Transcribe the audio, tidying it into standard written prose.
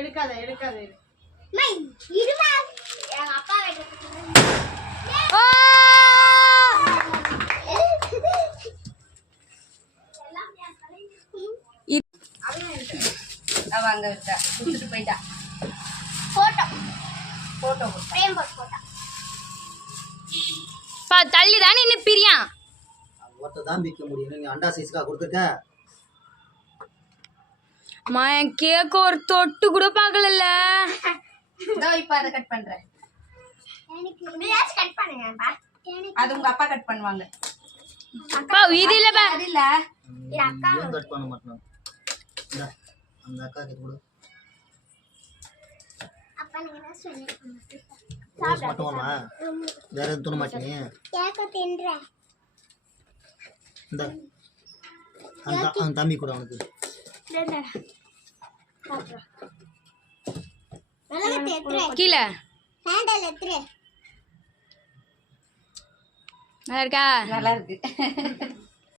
எடுக்காத எடுக்காத அவ அங்க விட்டா குடுத்துட்டு போயிட்டா. போட்டோ போட்டோ பிரேம் போட்டா பா தள்ளி தானே இன்னும் பிரியா ஒருத்த தான் பிக்க முடியும். நீ அண்டா சைஸ்க்கா கொடுத்துக்க. அம்மா என் கேக் ஒரு தொட்டு கூட பார்க்கலல்ல. இதோ இப்ப அதை கட் பண்றேன். கட் பண்ணுங்க. அது உங்க அப்பா கட் பண்ணுவாங்க. அப்பா இது இல்ல பா அது இல்ல அக்கா கட் பண்ண மாட்டேன். அந்த அக்கா கிட்ட கொடு. அப்பா நீங்க என்ன சொன்னீங்க? சாப்பிடுமா? வேற எதுவும் தூண மாட்டீங்க. கேக்க தின்றேன். இந்த அந்த தம்பி கூட அவனுக்கு. டேடா. சாப்பிடு. நல்லா தேத்துறே. கீழ. ஹேண்டல் எத்துறே. நல்லா இருக்கா? நல்லா இருக்கு.